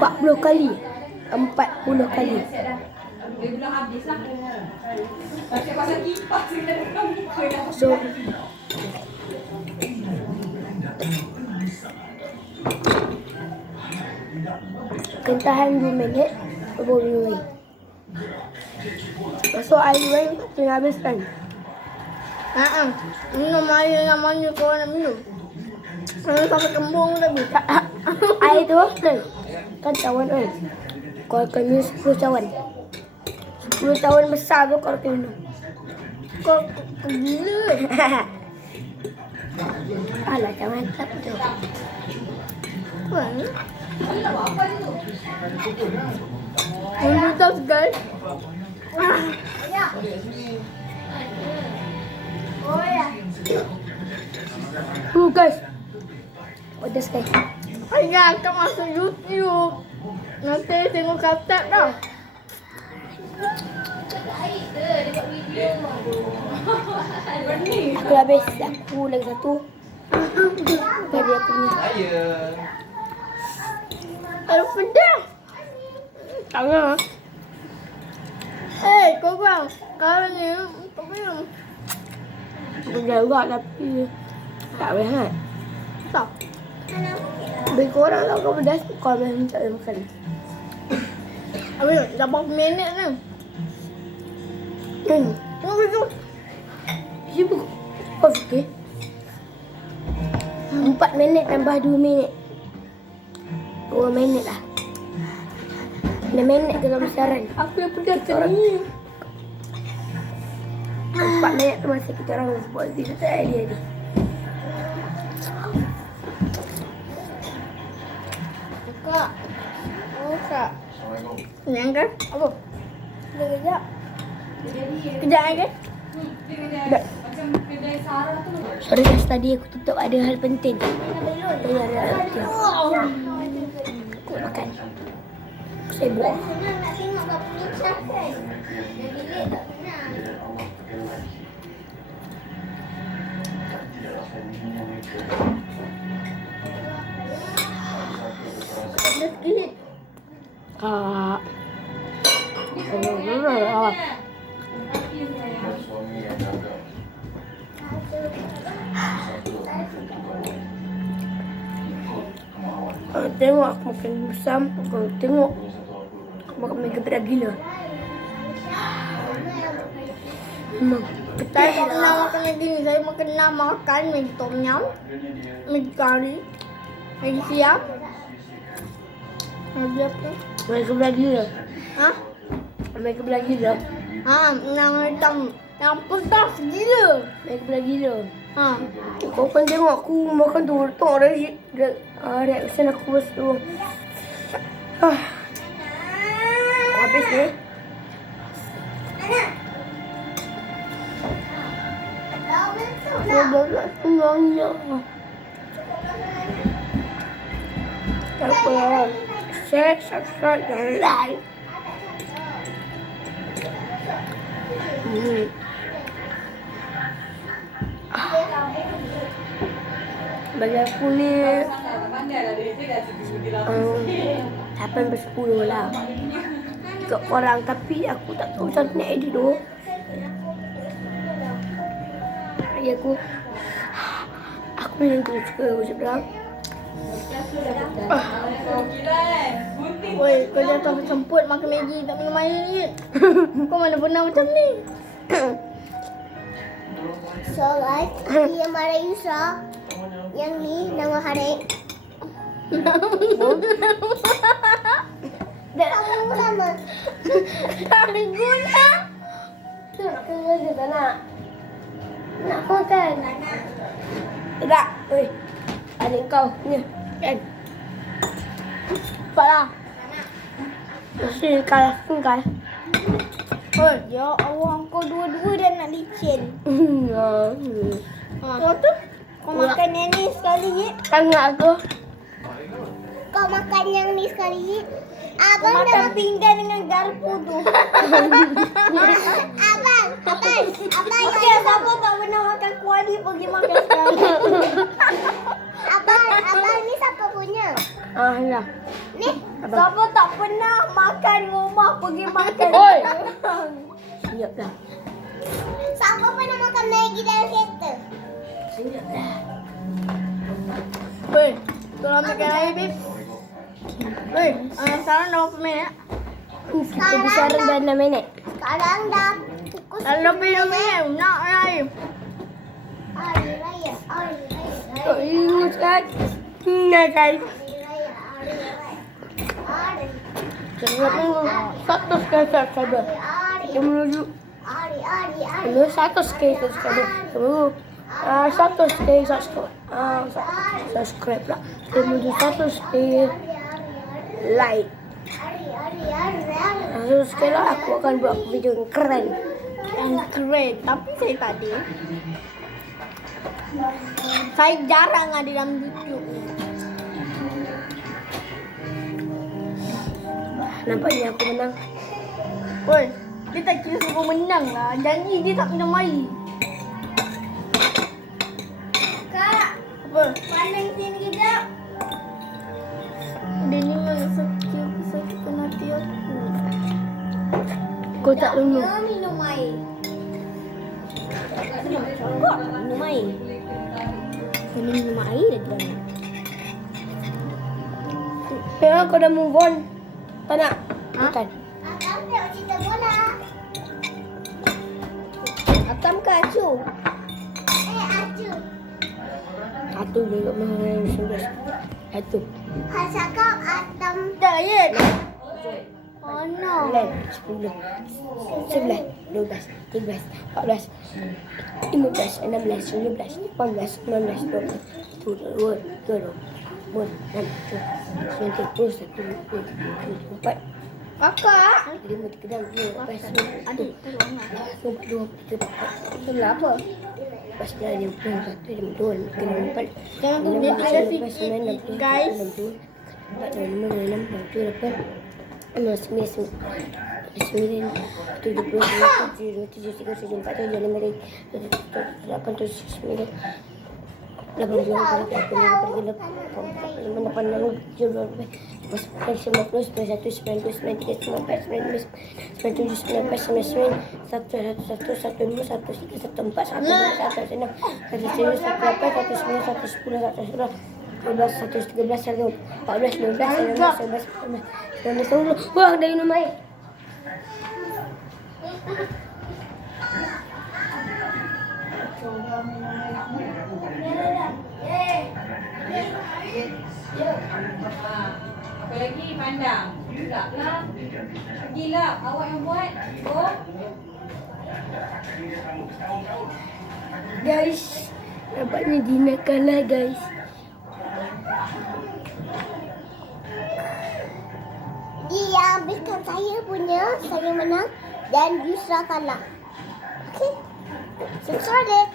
40 kali. 40 kali. Dia bilang habis lah. Pasal kipas dengan muka dah. So kena tahan 2 minit baru minum air. Masuk air wine tengah habiskan. Minum air yang mana kau nak minum? Kalau sampai kembung tadi. Air tu kan cawan kan. Kau akan minum 10 cawan. 10 cawan besar tu kau akan minum. Kau gila. Alah cawan tak tu. Mana? Ini tas guys. Guys. Pedas guys. Ayah akan masuk YouTube. Nanti tengok kapten dah. Aku habis. Aku lagi satu. Tadi aku ni. Aduh pedas. Tak nak. Kau bang. Kau ni tak minum. Pedas juga tapi tak boleh sangat. Tak. Bagi korang lah kau pedas. Kau boleh tak boleh makan. Habis dah berapa minit ni? Tengok video. Sibuk. Kau fikir? 4 minit tambah 2 minit. 2 minit lah. 6 minit kalau besaran. Aku yang pedas ni. 4 minit tu masa kita orang buat video tak idea ni. Kak. Oh kak. Yang kan? Apa? Sekejap. Kejap lagi. Tak. Macam kedai Sarah tu. Sorry guys, tadi aku tutup ada hal penting. Tadi ada hal penting. Aku nak makan. Saya buang. Nak tengok kau punya cat kan? Yang bilik tak pernah. Ada sikit. Kak. Tengok aku makan musam. Kau tengok aku makan mega berat gila. Memang Saya tak pernah makan lagi ni. Saya pernah makan Maggi tom yum, Maggi curry, Maggi siam. Maggi apa? mega berat gila. Hah? Mega berat gila. Yang hitam. Yang pedas gila. Mega berat gila. Kau Kau kan tengok aku makan tu. Tengok reaction aku lepas tu. Kau habis ni. Semuanya. Tak apa. Share, subscribe dan like. Bagi aku ni 8/10 lah. Ikut korang tapi aku tak tahu macam nak edit tu. Bagi aku yang tu suka macam berang. Woi, kau jatuh semput makan Maggi tak minum air ni. Kau mana pernah macam ni? So guys, yang marah Yusa, yang ni nama Harik. Kamu sama. Tak ada guna. Nak kerja je tak nak? Nak makan? Tak. Oi. Adik kau ni kan. Cepatlah. Mesti kalah tinggal. Oh, ya Allah, kau dua-dua dah nak licin. Kau tu, kau makan yang ni sekali je. Tangan aku. Kau makan yang ni sekali. Kau Abang makan dah. pinggan dengan garpu tu. Abang Okey, yang siapa tak pernah makan kuali pergi makan sekarang. abang ni siapa punya? Hala. Ni. Siapa tak pernah makan rumah pergi makan. Oi. Senyap dah. Siapa pernah makan Maggi dalam kereta? Senyap dah. Weh, tolong makan air, babe. Weh, sekarang dah berapa minit? Kita bicara dah 6 minit. Sekarang dah pukul Dah lebih 2 minit. Nak air. Hari Raya. Hari Raya. Tak ingat kan? Nah guys. Hari Raya. Hari Raya. Hari. Jangan dulu. 100 kali subscriber. Hari. Kita menuju. Hari. Hari. Hari. Dulu 100 kali subscriber. Dulu 100 kali subscribe. Subscribe lah. Kita menuju 100 kali like. Hari. Hari. Hari. 100 kali lah aku akan buat video yang keren. Yang keren. Tapi saya tak ada. Saya jarang ada dalam YouTube. Nampaknya aku menang. Woi, dia tak kira suruh menang lah. Janji dia tak minum air. Kak, Apa? pandang sini kejap. Dia ni memang sakitkan hati aku. Kau tak dulu. Dia minum air. Kau minum air. Kau minum air dah tuan. Memang kau dah move on. Tak nak? Ha? Bukan. Akang tengok cerita bola. Atam ke Acu? Acu. Atu juga mengenai 19. Atu. Han cakap Atam. Tak, Yen. Oh no. 9, 10, 11, 12, 13, 14, 15, 16, 17, 18, 19, 20, 22, 23, 24, 25, 26, 27, 28, Kakak. 29, 30, 31, Adik, tolonglah. 32, 33, Sebelah apa? 29, 30, 31, 32, 33, 34, Jangan tu dia ada sikit, guys. 113, wah, dah minum air. Apa lagi pandang? Pula lah. Pergilah awak yang buat. Oh. Guys, nampaknya Dina kalah guys. Dia habiskan saya punya, saya menang dan Yusra kalah. Okey. Subscribe.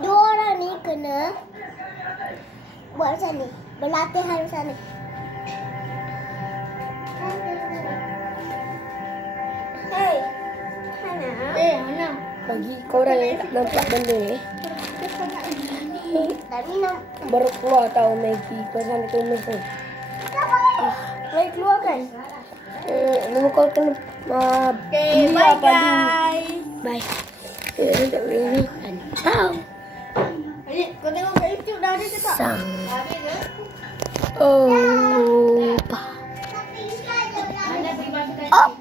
Dua orang ni kena buat macam ni. Berlatihan macam ni. Hey. Hana. Hana. Bagi korang yang tak nampak benda ni, Dah minum. baru keluar tahu Maggi pasal itu tu. Baik keluar kan? Nama kau kena Okay, bye guys. Bye. Tak boleh ni. Tahu. Adik, kau tengok kat YouTube dah ada ke tak? Sang. Dah ada ke? Oh. Tapi Yusra je. Anda pergi basuh kaki. Up.